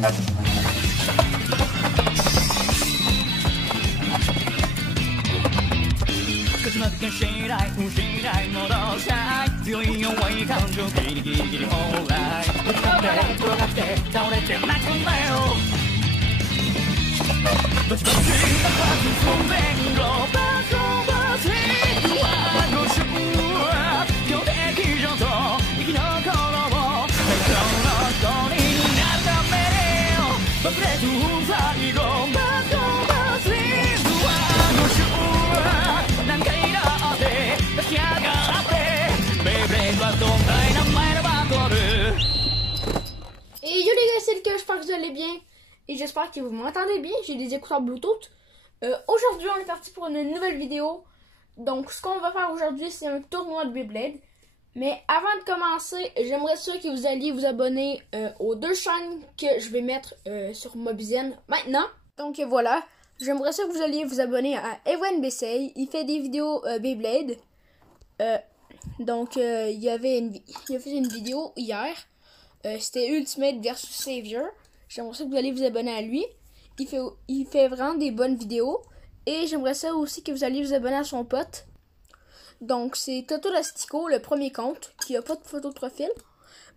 始まって谁来戻したい強い弱い感情ギリギリギリオーライぶつかって転がって倒れて泣くんだよバチバチバチfrom Bangalore back over to I go sure 強敵上と生き残ろう最強の鳥になるために爆裂最後 back over to I go sure 何回だって立ち上がってベイブレイドはどんな名前のバトル Et yo les gars, c'est le cas, j'espère que vous allez bien. Et j'espère que vous m'entendez bien, j'ai des écouteurs Bluetooth. Aujourd'hui, on est parti pour une nouvelle vidéo. Donc, ce qu'on va faire aujourd'hui, c'est un tournoi de Beyblade. Mais avant de commencer, j'aimerais sûr que vous alliez vous abonner aux deux chaînes que je vais mettre sur Mobizen maintenant. Donc voilà, j'aimerais sûr que vous alliez vous abonner à Evan Bessay. Il fait des vidéos Beyblade. Il a fait une vidéo hier. C'était Ultimate versus Savior. J'aimerais ça que vous allez vous abonner à lui. Il fait vraiment des bonnes vidéos. Et j'aimerais ça aussi que vous allez vous abonner à son pote. Donc c'est Toto Lastico, le premier compte, qui n'a pas de photo de profil.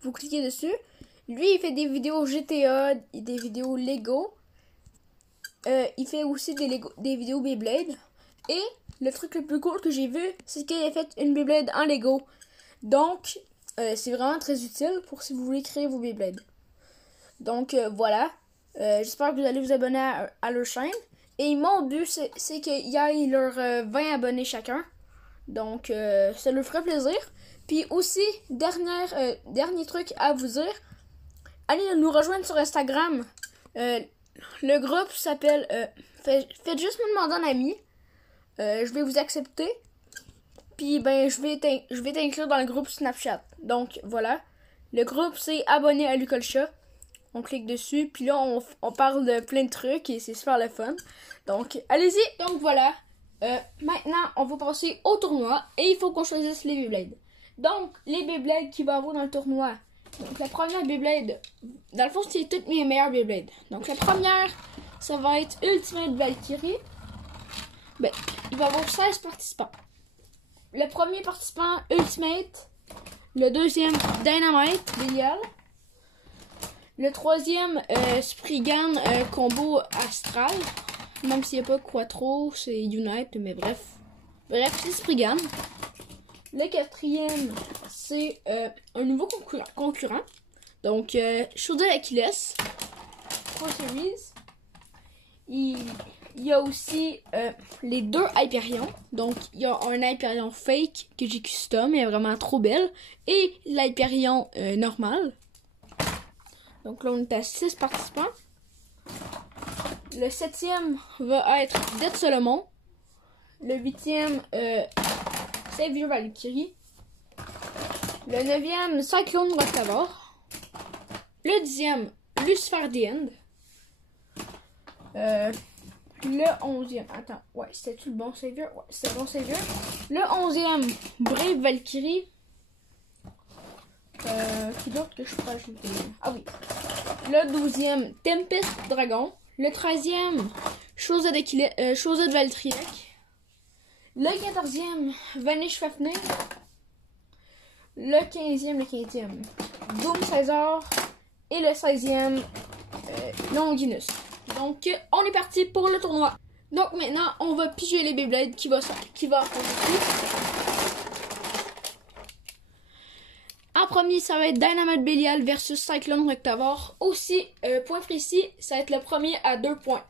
Vous cliquez dessus. Lui, il fait des vidéos GTA, des vidéos Lego. Il fait aussi des vidéos Beyblade. Et le truc le plus cool que j'ai vu, c'est qu'il a fait une Beyblade en Lego. Donc, c'est vraiment très utile pour si vous voulez créer vos Beyblades. Donc voilà, j'espère que vous allez vous abonner à leur chaîne. Et mon but, c'est qu'il y ait leurs 20 abonnés chacun. Donc ça leur ferait plaisir. Puis aussi, dernier truc à vous dire, allez nous rejoindre sur Instagram. Le groupe s'appelle faites juste me demander un ami. Je vais vous accepter. Puis ben je vais t'inclure dans le groupe Snapchat. Donc voilà. Le groupe c'est abonné à Lucolcha. On clique dessus, puis là on parle de plein de trucs et c'est super le fun. Donc allez-y. Donc voilà. Maintenant on va passer au tournoi et il faut qu'on choisisse les Beyblades. Donc les Beyblades qui vont avoir dans le tournoi. Donc la première Beyblade, dans le fond c'est toutes mes meilleures Beyblades. Donc la première, ça va être Ultimate Valkyrie. Ben, il va y avoir 16 participants. Le premier participant, Ultimate. Le deuxième, Dynamite, Belial. Le troisième, Spriggan, combo Astral. Même s'il n'y a pas Quattro, c'est Unite, mais bref. Bref, c'est Spriggan. Le quatrième, c'est un nouveau concurrent. Donc, Shoulder Achilles. Pro Series. Il y a aussi les deux Hyperion. Donc, il y a un Hyperion fake que j'ai custom, elle est vraiment trop belle. Et l'Hyperion normal. Donc là, on est à 6 participants. Le 7e va être Dead Solomon. Le 8e, Savior Valkyrie. Le 9e, Cyclone Rockavor. Le 10e, Lucifer the End. Le 11e, attends, ouais, c'était-tu le bon Savior? Ouais, c'est le bon Savior. Le 11e, Brave Valkyrie. Qui d'autre que je peux ajouter? Ah oui. Le 12e, Tempest Dragon. Le 13e, Chose de Valtriac. Le 14e, Vanish Fafnir. Le 15e, Doom César. Et le 16e, Longinus. Donc, on est parti pour le tournoi. Donc, maintenant, on va piger les Beyblades qui va affronter. En premier, ça va être Dynamite Belial versus Cyclone Rectavor. Aussi, point précis, ça va être le premier à 2 points.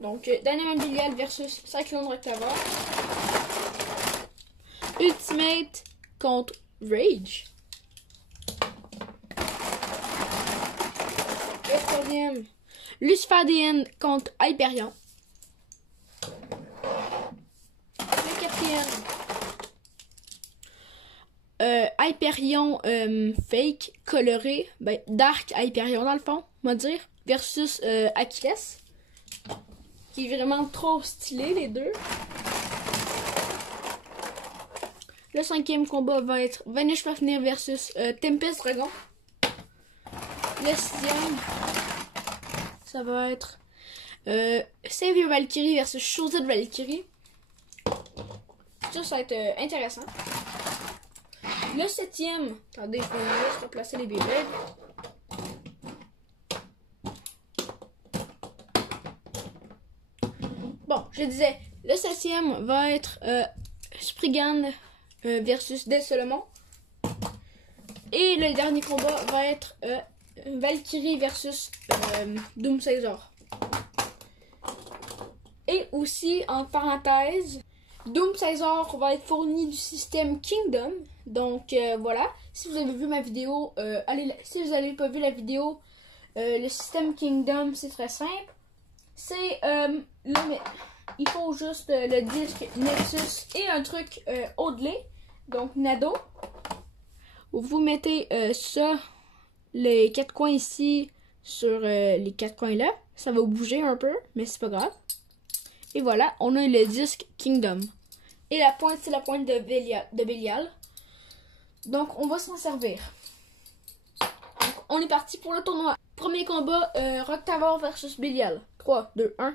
Donc, Dynamite Belial versus Cyclone Rectavor. Ultimate contre Rage. Le troisième, Lucifer the End contre Hyperion. Le quatrième, Hyperion fake, coloré, ben, Dark Hyperion dans le fond, on va dire, versus Achilles, qui est vraiment trop stylé les deux. Le 5e combat va être Vanish Fafnir versus Tempest Dragon. Le 6e, ça va être Savior Valkyrie versus Chosette Valkyrie. Ça va être intéressant. Le 7e, attendez, je vais juste replacer les Beyblades. Bon, je disais, le 7e va être Spriggan versus Del Solomon. Et le dernier combat va être Valkyrie versus Doom Caesar. Et aussi, en parenthèse, Doom Caesar va être fourni du système Kingdom. Donc voilà, si vous avez vu ma vidéo, si vous n'avez pas vu la vidéo, le système Kingdom, c'est très simple. C'est il faut juste le disque Nexus et un truc Audley, donc Nado. Vous mettez ça, les 4 coins ici, sur les 4 coins là. Ça va bouger un peu, mais c'est pas grave. Et voilà, on a le disque Kingdom. Et la pointe, c'est la pointe de Belial. Donc, on va s'en servir. Donc, on est parti pour le tournoi. Premier combat, Roctavor versus Belial. 3, 2, 1.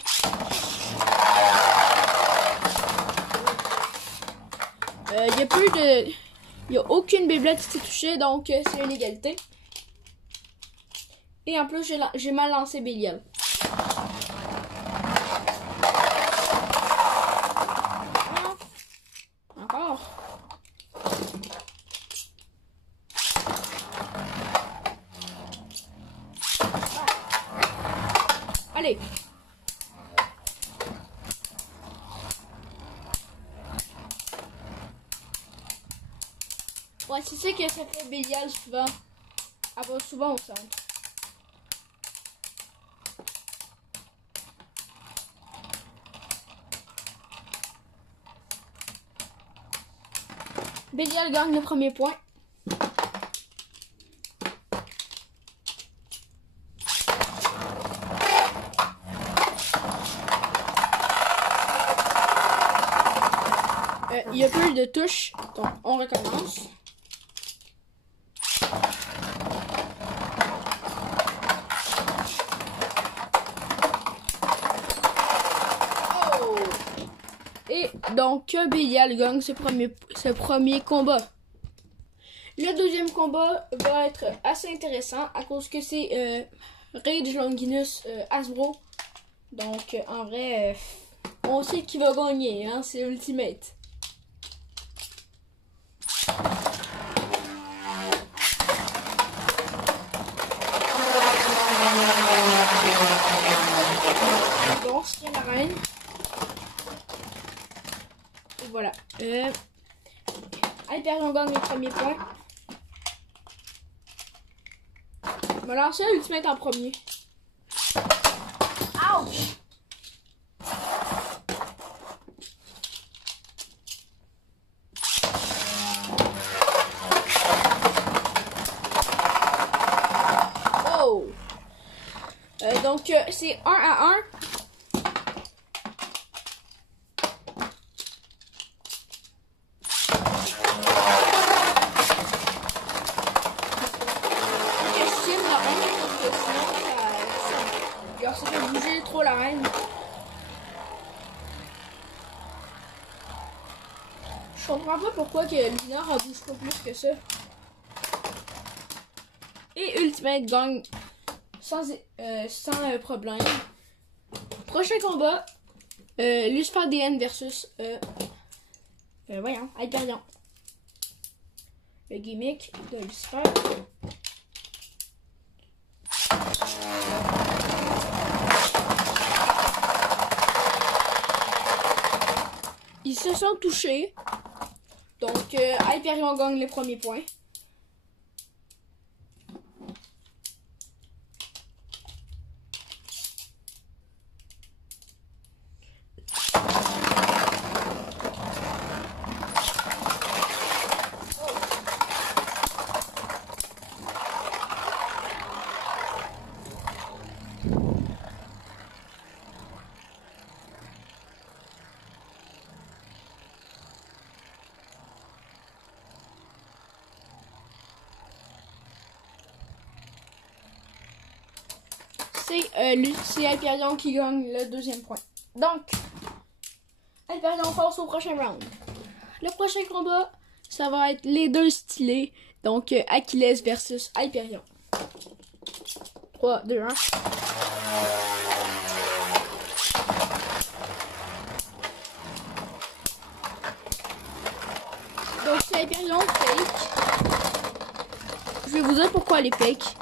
Il n'y a aucune Beyblade qui s'est touchée, donc c'est une égalité. Et en plus, j'ai mal lancé Belial. Encore. Allez. Ouais, c'est ça que ça fait Belial souvent. Elle va souvent au centre. Belial gagne le premier point. Il y a plus de touches, donc on recommence. Oh! Et donc Belial gagne ce premier combat. Le deuxième combat va être assez intéressant à cause que c'est Rage Longinus Hasbro. Donc en vrai, on sait qui va gagner, hein, c'est Ultimate. Bon, c'est la reine. Et voilà. Hyperion gagne le premier point. On va lancer Ultimate en premier. Ouch! Oh! Donc, c'est 1 à 1. Ça fait bouger trop la reine. Je comprends pas pourquoi que Linor en bouge pas plus que ça. Et Ultimate gagne sans problème. Prochain combat, Lucifer DN versus voyons, Hyperion. Le gimmick de Lucifer. Ils se sont touchés. Donc, Hyperion gagne le premier point. c'est Hyperion qui gagne le deuxième point. Donc, Hyperion passe au prochain round. Le prochain combat, ça va être les deux stylés. Donc, Achilles versus Hyperion. 3, 2, 1. Donc, c'est Hyperion fake. Je vais vous dire pourquoi elle est fake.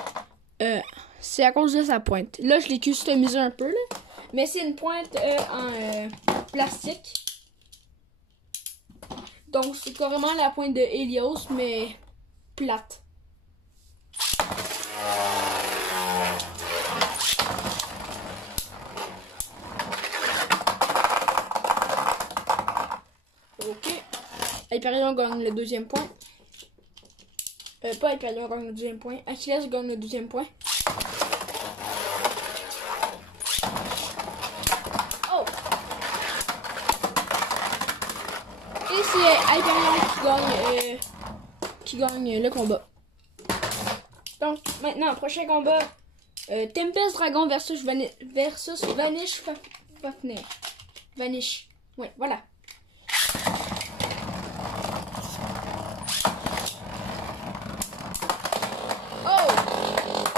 C'est à cause de sa pointe. Là, je l'ai customisé un peu, là. Mais c'est une pointe en plastique. Donc, c'est carrément la pointe de Helios, mais plate. Ok. Hyperion gagne le deuxième point. Pas Hyperion gagne le deuxième point. Achilles gagne le deuxième point. Oh! Et c'est Hyperion qui gagne le combat. Donc, maintenant, prochain combat. Tempest Dragon versus Vanish Fafnir. Vanish. Ouais, voilà.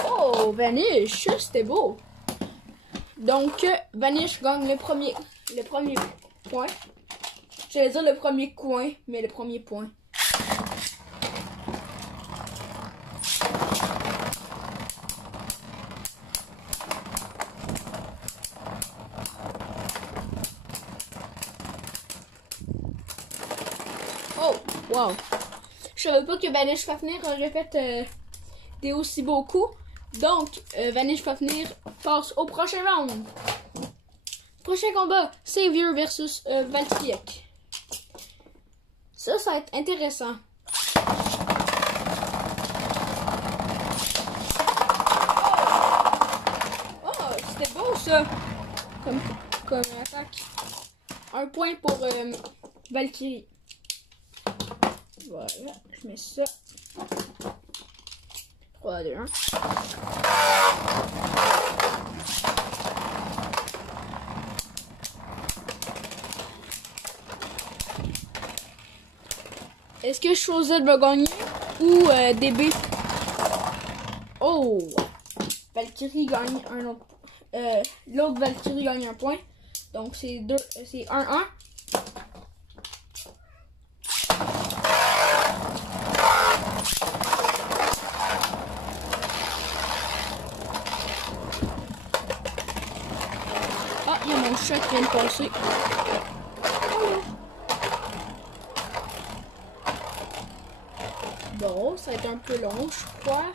Oh, Vanish, c'était beau. Donc, Vanish gagne le premier point. J'allais dire le premier coin, mais le premier point. Oh, wow. Je savais pas que Vanish Fafnir aurait fait des aussi beaux coups. Donc, Vanish Fafnir passe au prochain round. Prochain combat, Savior versus Valkyriek. Ça va être intéressant. Oh, c'était beau ça. Comme attaque. Un point pour Valkyrie. Voilà, je mets ça. 3, 2, 1. Est-ce que Chosette va gagner ou DB? Oh! Valkyrie gagne un autre. L'autre Valkyrie gagne un point. Donc c'est 1-1. Ah, il y a mon chat qui vient de passer. Bon, ça va être un peu long, je crois.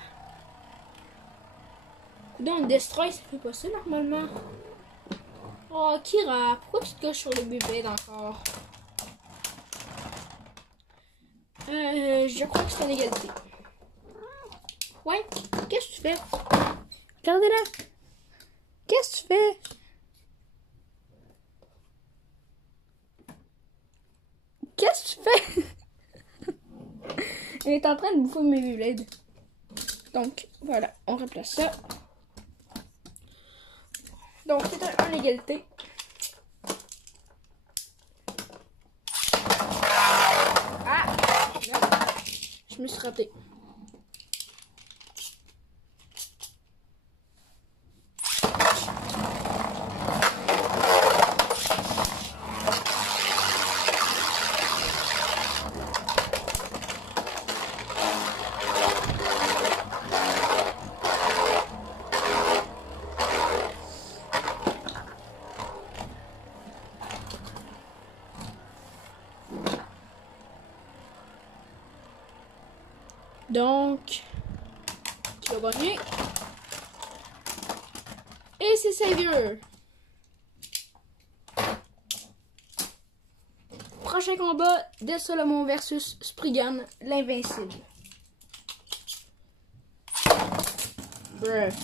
Dans le Destroy, ça fait pas ça normalement. Oh, Kira, pourquoi tu te caches sur le bébé encore? Je crois que c'est une égalité. Ouais, qu'est-ce que tu fais? Regardez-la. Qu'est-ce que tu fais? Qu'est-ce que tu fais? Elle est en train de bouffer mes Beyblades. Donc, voilà, on remplace ça. Donc, c'est une égalité. Ah! Je me suis raté. Donc, qui va gagner? Et c'est Savior. Prochain combat, Death Solomon versus Spriggan, l'invincible. Bref.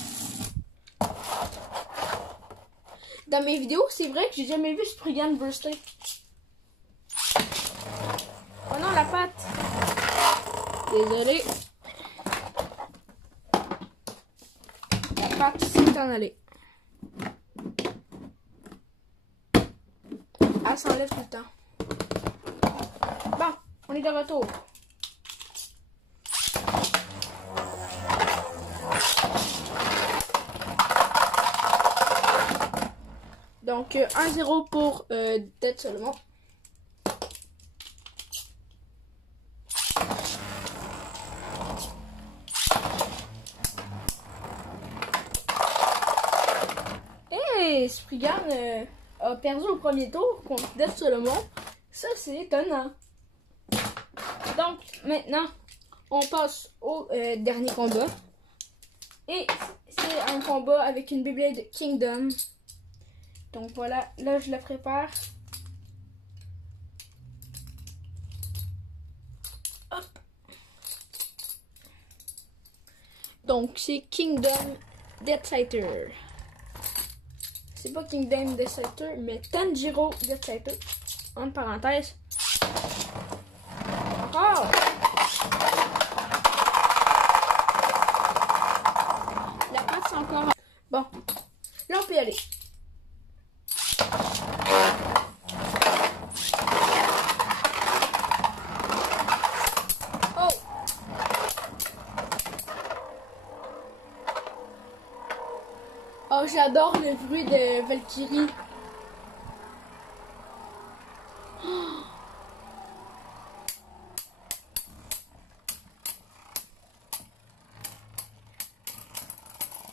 Dans mes vidéos, c'est vrai que j'ai jamais vu Spriggan burster. Oh non, la patte. Désolé. La patte s'est en allée. ça s'enlève tout le temps. Bon, on est de retour. Donc, 1-0 pour Dead Solomon. Hey, Spriggan a perdu au premier tour contre Dead Solomon. Ça, c'est étonnant. Donc, maintenant, on passe au dernier combat. Et c'est un combat avec une Beyblade Kingdom. Donc voilà, là je la prépare. Hop. Donc c'est Kingdom Death Fighter. C'est pas Kingdom Death Fighter, mais Tanjiro Death Fighter. Entre parenthèses. Encore. La patte c'est encore. Bon, là on peut y aller. Oh, j'adore le bruit de Valkyrie. Oh.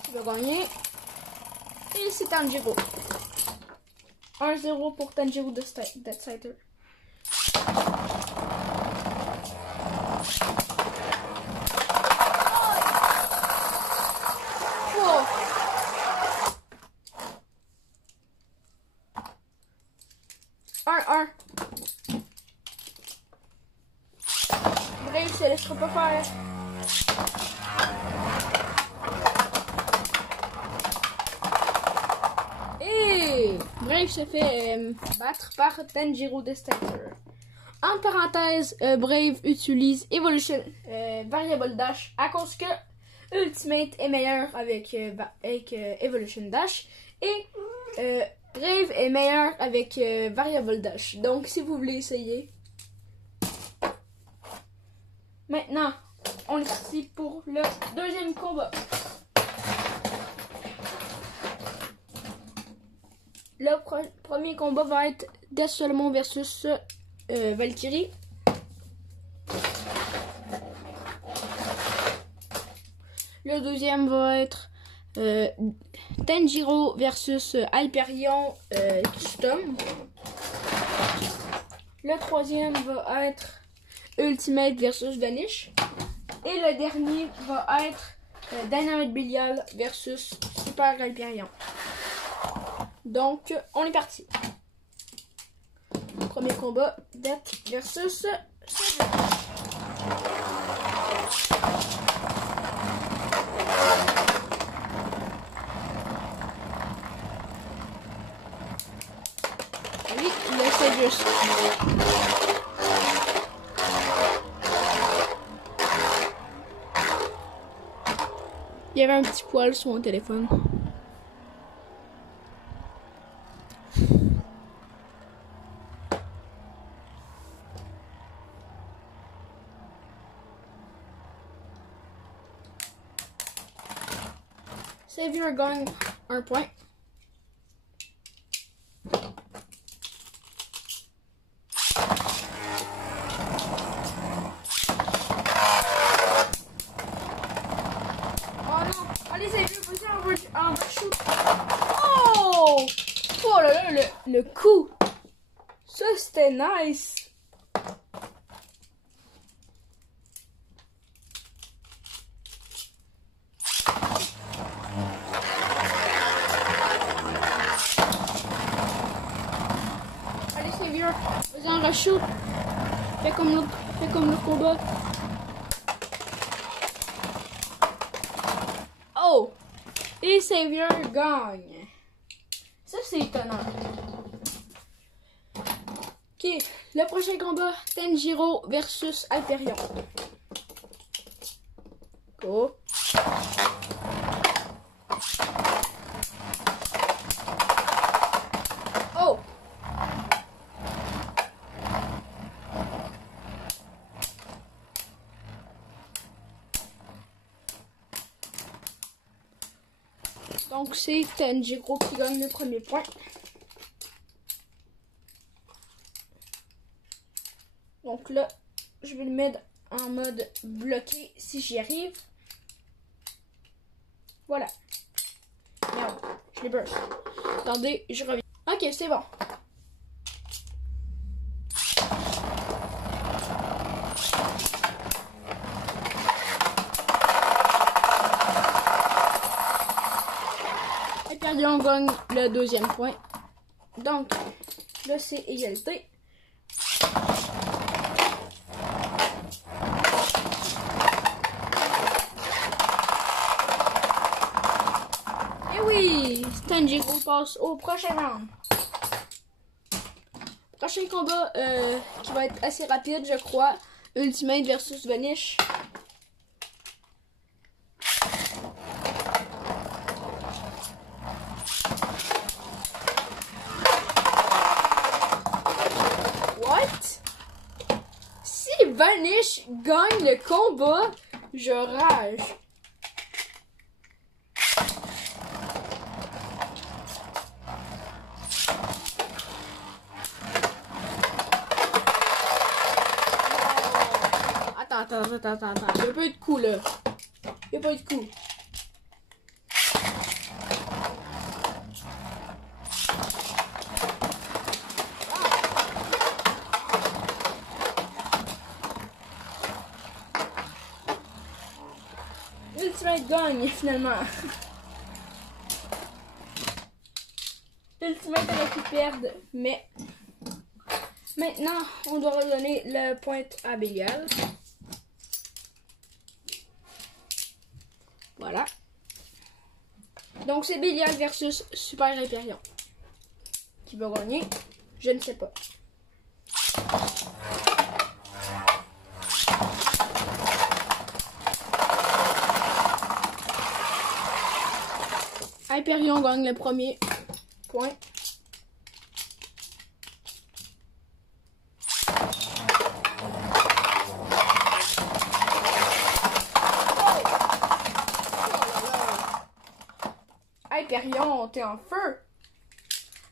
Il va gagner. Et c'est Tanjiro. 1-0 pour Tanjiro Death Fighter. Brave se laissera pas faire. Et Brave se fait battre par Tanjiro Death Fighter. En parenthèse, Brave utilise Evolution Variable Dash à cause que Ultimate est meilleur avec Evolution Dash et Brave est meilleur avec Variable Dash. Donc si vous voulez essayer. Maintenant, on est parti pour le deuxième combat. Le premier combat va être Death Solomon versus Valkyrie. Le deuxième va être Tanjiro versus Hyperion Custom. Le troisième va être Ultimate versus Vanish. Et le dernier va être Dynamite Belial versus Super Hyperion. Donc, on est parti. Premier combat, Death versus Savior. Oui, le Savior. Il y avait un petit poil sur mon téléphone. Savior gagne un point. Allez, Savior, vas-y, on va shoot. Oh! Oh là là, le coup! Ça, c'était nice! Allez, Savior, vas-y, on va shoot. Fais comme le combat. Oh! Et Savior gagne. Ça, c'est étonnant. Ok, le prochain combat, Tanjiro versus Hyperion. Go. Oh! Donc c'est Tanjiro qui gagne le premier point. Donc là, je vais le mettre en mode bloqué si j'y arrive. Voilà. Merde, je l'ai burst. Attendez, je reviens. Ok, c'est bon. Et perdu, on gagne le deuxième point. Donc, là c'est égalité. Oui, Tanjiro passe au prochain round. Prochain combat qui va être assez rapide, je crois. Ultimate versus Vanish. What? Si Vanish gagne le combat, je rage. Attends. Il n'y a pas eu de coup là. Il n'y a pas eu de coup. Ultimate gagne finalement. Ultimate aurait pu perdre, mais maintenant on doit redonner le point à Belial. Voilà. Donc c'est Belial versus Super Hyperion. Qui va gagner? Je ne sais pas. Hyperion gagne le premier point. Hyperion, t'es en feu.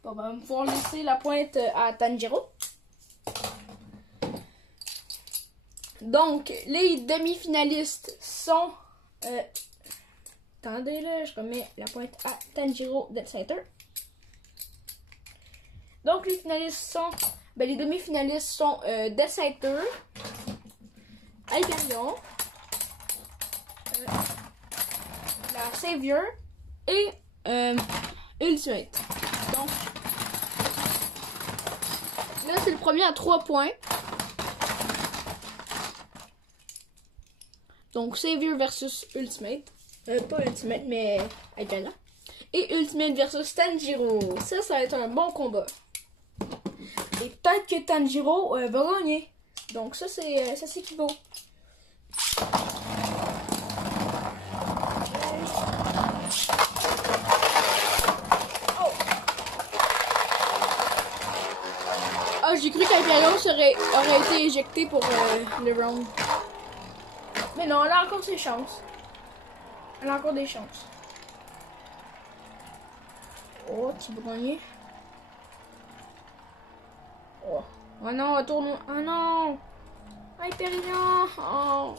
Bon, ben, on va pouvoir laisser la pointe à Tanjiro. Donc, les demi-finalistes sont... attendez là, je remets la pointe à Tanjiro Death Center. Donc, les finalistes sont... Ben, les demi-finalistes sont Death Center, Hyperion, la Savior et... Ultimate. Donc, là, c'est le premier à 3 points. Donc, Savior versus Ultimate. Pas Ultimate, mais Hyperion. Et Ultimate versus Tanjiro. Ça va être un bon combat. Et peut-être que Tanjiro va gagner. Donc, ça s'équivaut. Ah, j'ai cru qu'Hyperion aurait été éjecté pour le round. Mais non, elle a encore ses chances. Elle a encore des chances. Oh, qui va gagner? Oh. Oh non, retourne. Oh non! Hyperion! Oh.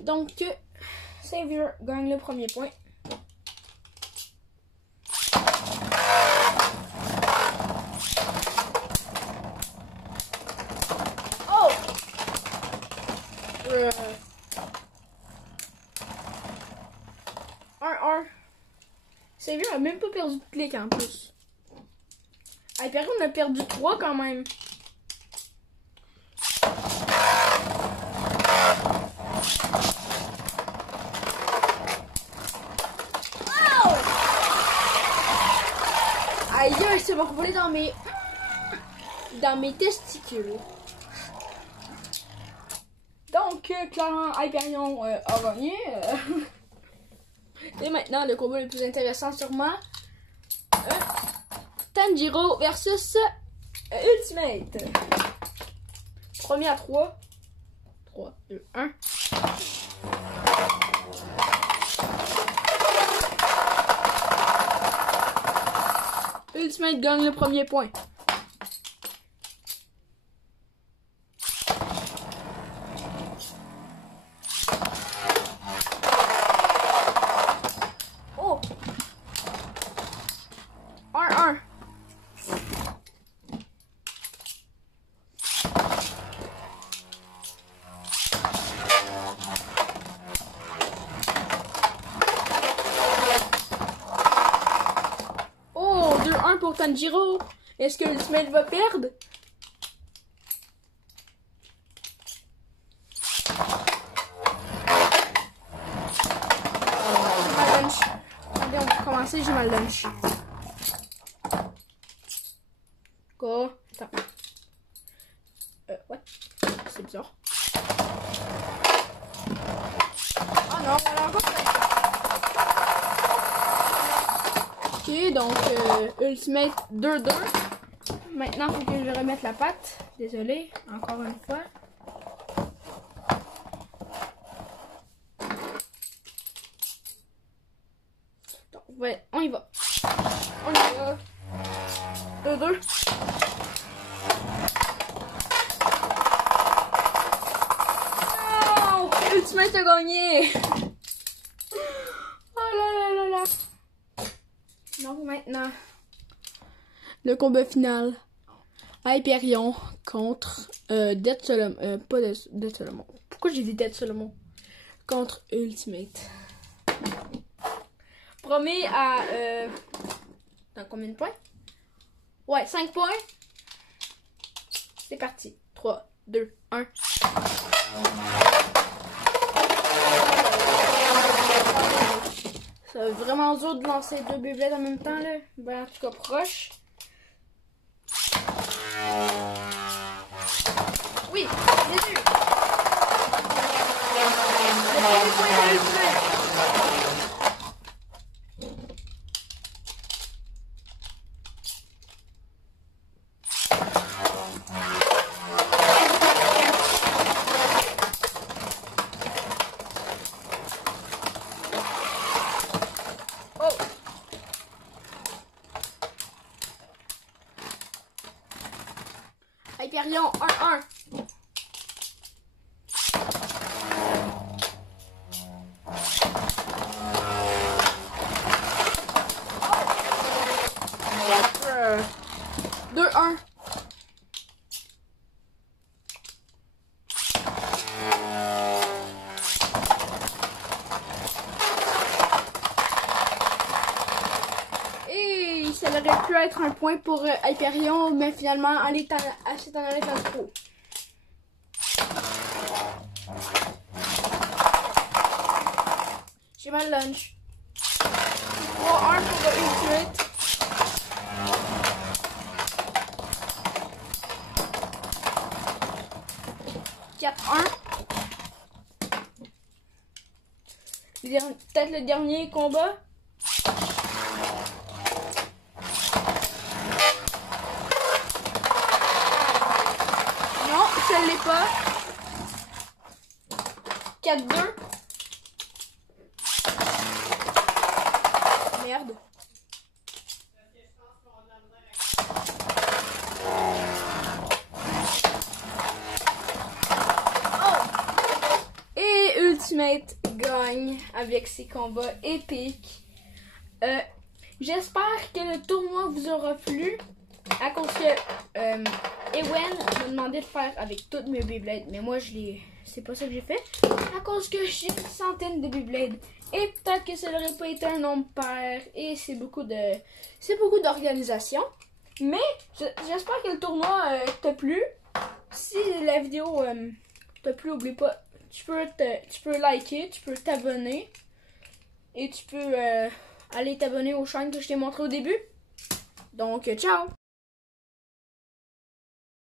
Donc, Savior gagne le premier point. Oh! 1-1. Savior a même pas perdu de clic en plus. Hyperion a perdu 3 quand même. Oh! Aïe, ça m'a volé dans mes testicules. Donc, clairement, Hyperion a gagné. Et maintenant, le combat le plus intéressant sûrement. Tanjiro versus Ultimate. Premier à 3. 3, 2, 1. Ultimate gagne le premier point. Oh! 1-1. Oh, 2-1 pour Tanjiro. Est-ce que Ultimate va perdre? J'ai ma lunch. Attendez, on va commencer, j'ai ma lunch. Quoi? Attends. What? C'est bizarre. Oh non, on a encore fait. Ok, donc Ultimate 2-2. Maintenant, il faut que je remette la pâte. Désolé, encore une fois. Donc, ouais, on y va. On y va. 2-2. Oh, Ultimate a gagné. Oh là là là là. Donc maintenant, le combat final. Hyperion contre Dead Solomon. Pas Dead Solomon. Pourquoi j'ai dit Dead Solomon? Contre Ultimate. Premier à... dans combien de points? Ouais, 5 points. C'est parti. 3, 2, 1. C'est vraiment dur de lancer deux Beyblades en même temps, là. Ben, en tout cas, proche. Oui, j'ai eu. Le premier point à Ultimate. Hyperion 1-1. Oh. 2-1. Et ça aurait pu être un point pour Hyperion, mais finalement, c'est en allé dans le trou. J'ai ma lunch. 3-1 pour Ultimate. Peut-être le dernier combat. Non, ça ne l'est pas. 4-2. Merde. Oh! Et Ultimate gagne avec ses combats épiques. J'espère que le tournoi vous aura plu. À cause que Ewen m'a demandé de faire avec toutes mes Beyblades. Mais moi, c'est pas ça que j'ai fait. À cause que j'ai une centaine de Beyblades. Et peut-être que ça n'aurait pas été un nombre pair. Et c'est beaucoup d'organisation. Mais j'espère que le tournoi t'a plu. Si la vidéo t'a plu, n'oublie pas. Tu peux liker, tu peux t'abonner. Et tu peux aller t'abonner aux chaînes que je t'ai montré au début. Donc, ciao!